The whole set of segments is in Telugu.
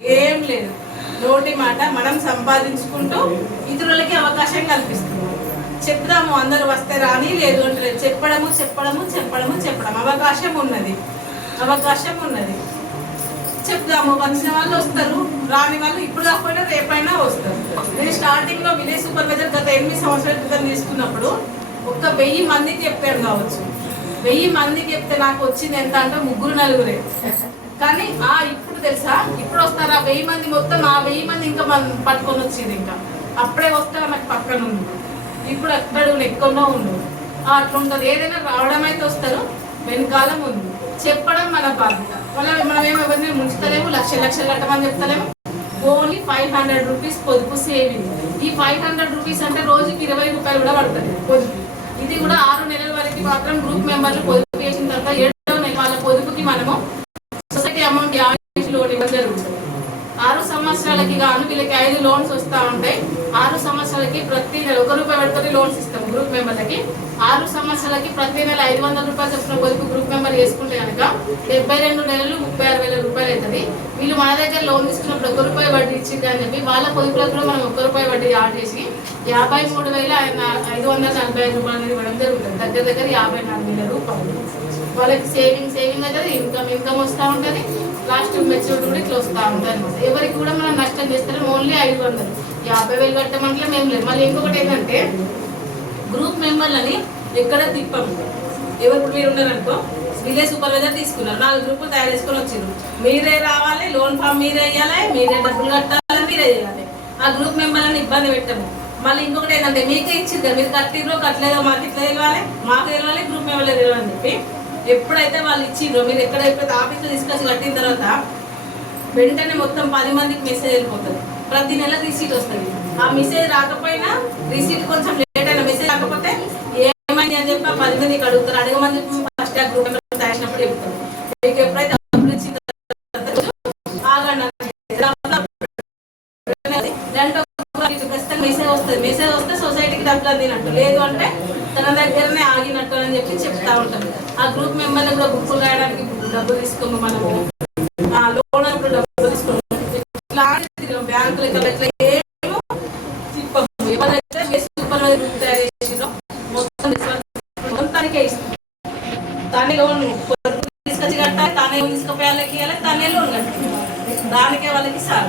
ఏం లేదు, నోటి మాట మనం సంపాదించుకుంటూ ఇతరులకి అవకాశం కల్పిస్తున్నాం. చెప్దాము, అందరూ వస్తే రాని, లేదు అంటే చెప్పడము చెప్పడము చెప్పడము చెప్పడం. అవకాశం ఉన్నది, అవకాశం ఉన్నది, చెప్దాము. వచ్చిన వాళ్ళు వస్తారు, రాని వాళ్ళు ఇప్పుడు కాకపోయినా రేపైనా వస్తారు. నేను స్టార్టింగ్లో విలేజ్ సూపర్వైజర్ గత 8 సంవత్సరాల క్రితం తీసుకున్నప్పుడు 1000 మందికి చెప్పాను కావచ్చు. 1000 మందికి చెప్తే నాకు వచ్చింది ఎంత అంటే 3-4. కానీ ఇప్పుడు తెలుసా, ఇప్పుడు వస్తారు ఆ 1000 మంది మొత్తం, ఆ 1000 మంది ఇంకా పట్టుకొని వచ్చింది. ఇంకా అప్పుడే వస్తారు నాకు పక్కన ఉంది. ఇప్పుడు అక్కడ ఎక్కడో ఉండదు, అట్లా ఉంటుంది. ఏదైనా రావడం అయితే వస్తారు, వెనకాలం ఉంది. చెప్పడం మన బాధ్యత. మనం ఎవరిని ముంచుతలేము, లక్షలు కట్టమని చెప్తలేము. ఓన్లీ 500 రూపీస్ పొదుపు సేవింగ్. ఈ 500 రూపీస్ అంటే రోజుకి 20 రూపాయలు కూడా పడుతుంది పొదుపు. ఇది కూడా 6 నెలల వరకు మాత్రం గ్రూప్ మెంబర్లు పొదుపు చేసిన తర్వాత 7వ నెల వాళ్ళ పొదుపుకి మనము సొసైటీ అమౌంట్ 50 లోన్ ఇవ్వడం జరుగుతుంది. 6 సంవత్సరాలకి గాను వీళ్ళకి 5 లోన్స్ వస్తూ ఉంటాయి. 6 సంవత్సరాలకి ప్రతి నెల 1 రూపాయి పెట్టుకొని లోన్స్ ఇస్తాము గ్రూప్ మెంబర్లకి. 6 సంవత్సరాలకి ప్రతి నెల 500 రూపాయలు చొప్పున పొదుపు గ్రూప్ మెంబర్ చేసుకుంటే కనుక 72 నెలలు 36,000 రూపాయలు అవుతుంది. వీళ్ళు మన దగ్గర లోన్ తీసుకున్నప్పుడు 1 రూపాయి వడ్డీ ఇచ్చింది అని చెప్పి వాళ్ళ పొదుపులకు కూడా మనం 1 రూపాయి వడ్డీ యాడ్ చేసి 53,545 రూపాయలు అనేది ఇవ్వడం జరుగుతుంది. దగ్గర 54,000 రూపాయలు వాళ్ళకి సేవింగ్ అవుతుంది, ఇన్కమ్ వస్తూ ఉంటుంది. లాస్ట్ మెచ్యూరిటీ కూడా ఇట్లా వస్తూ ఉంటుంది. ఎవరికి కూడా మనం నష్టం చేస్తారు. ఓన్లీ 500, 50,000 కట్టమంటే మేము లేదు. మళ్ళీ ఇంకొకటి ఏంటంటే గ్రూప్ మెంబర్లని ఎక్కడ తిప్పము. ఎవరు మీరు ఉన్నారనుకో, విలేజ్ సూపర్వైజర్ తీసుకున్నారు, 4 గ్రూపులు తయారు చేసుకొని వచ్చారు. మీరే రావాలి, లోన్ ఫామ్ మీరే వేయాలి, మీరే డబ్బులు కట్టాలి, మీరే చేయాలి. ఆ గ్రూప్ మెంబర్లను ఇబ్బంది పెట్టము. మళ్ళీ ఇంకొకటి ఏంటంటే మీకే ఇచ్చింది, మీరు కట్టిరో కట్టలేదో మాకు ఇట్లా తెలియాలి, మాకు తెలియాలి, గ్రూప్ మెంబర్లే తెలియాలని చెప్పి ఎప్పుడైతే వాళ్ళు ఇచ్చిండ్రో, మీరు ఎప్పుడైతే ఆఫీస్లో తీసుకొచ్చి కట్టిన తర్వాత వెంటనే మొత్తం 10 మందికి మెసేజ్ వెళ్ళిపోతుంది. ప్రతి నెల రిసీట్ వస్తుంది. ఆ మెసేజ్ రాకపోయినా రిసీట్ కొంచెం లేట్ అయినా మెసేజ్ రాకపోతే ఏమైంది అని చెప్పి 10 మందికి అడుగుతారు. అడగమంది ఫస్ట్ ఆ గ్రూప్ మెంబర్ తయారైనప్పుడు చెప్తారు. మీకు ఎప్పుడైతే డబ్బులు ఇచ్చిన మెసేజ్ వస్తుంది. మెసేజ్ వస్తే సొసైటీకి డబ్బులు అందినట్టు, లేదు అంటే తన దగ్గరనే ఆగినట్టు అని చెప్పి చెప్తా ఉంటారు. ఆ గ్రూప్ మెంబర్ని కూడా బుక్కులు రాయడానికి డబ్బులు తీసుకోము, మనము లోన్ డబ్బులు తీసుకోము. ఇట్లా బ్యాంకులు ఇట్లా ఏమో తిప్పము. ఎవరైతే సూపర్వైజర్ గ్రూప్ తయారు చేసిందో మొత్తం తనకే ఇస్తుంది. తానే లోన్ తీసుకొచ్చి కట్టాలి, తానే తీసుకుపోయాలకి ఇవ్వాలి, తానే లోన్ కట్టాలి. దానికే వాళ్ళకి సార్.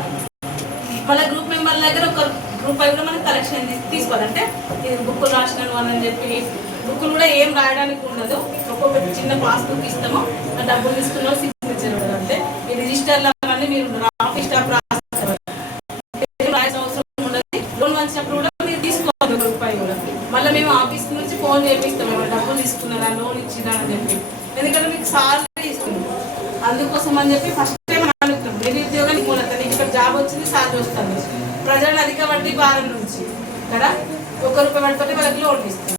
మళ్ళీ గ్రూప్ మెంబర్ల దగ్గర 1 రూపాయి కూడా మనకి కలెక్షన్ తీసుకోవాలంటే ఇది బుక్కులు రాసినాను అని చెప్పి బుక్కులు కూడా ఏం రాయడానికి ఉండదు. ఒక్కొక్క చిన్న పాస్బుక్ ఇస్తాము, ఆ డబ్బులు తీసుకున్న సిగ్నేచర్ ఉండదు. అంటే ఈ రిజిస్టర్లు అవన్నీ మీరు ఆఫీస్ స్టాఫ్ రాస్తారు, రాయాల్సిన అవసరం ఉండదు. లోన్ వచ్చినప్పుడు కూడా మీరు తీసుకోవాలి 1 రూపాయి కూడా. మళ్ళీ మేము ఆఫీస్ నుంచి ఫోన్ చేపిస్తాం, ఏమైనా డబ్బులు తీసుకున్నారా, లోన్ ఇచ్చినా అని చెప్పి. ఎందుకంటే మీకు సాలరీ ఇస్తుంది. అందుకోసం అని చెప్పి ఫస్ట్ టైం అనుకుంటున్నాం నిరుద్యోగానికి మూలత నీకు ఇక్కడ జాబ్ వచ్చింది, సాలరీ వస్తుంది. ప్రజలను అధిక వడ్డీ భారం నుంచి కదా 1 రూపాయి పడిపోతే వాళ్ళకి లోన్ ఇస్తుంది.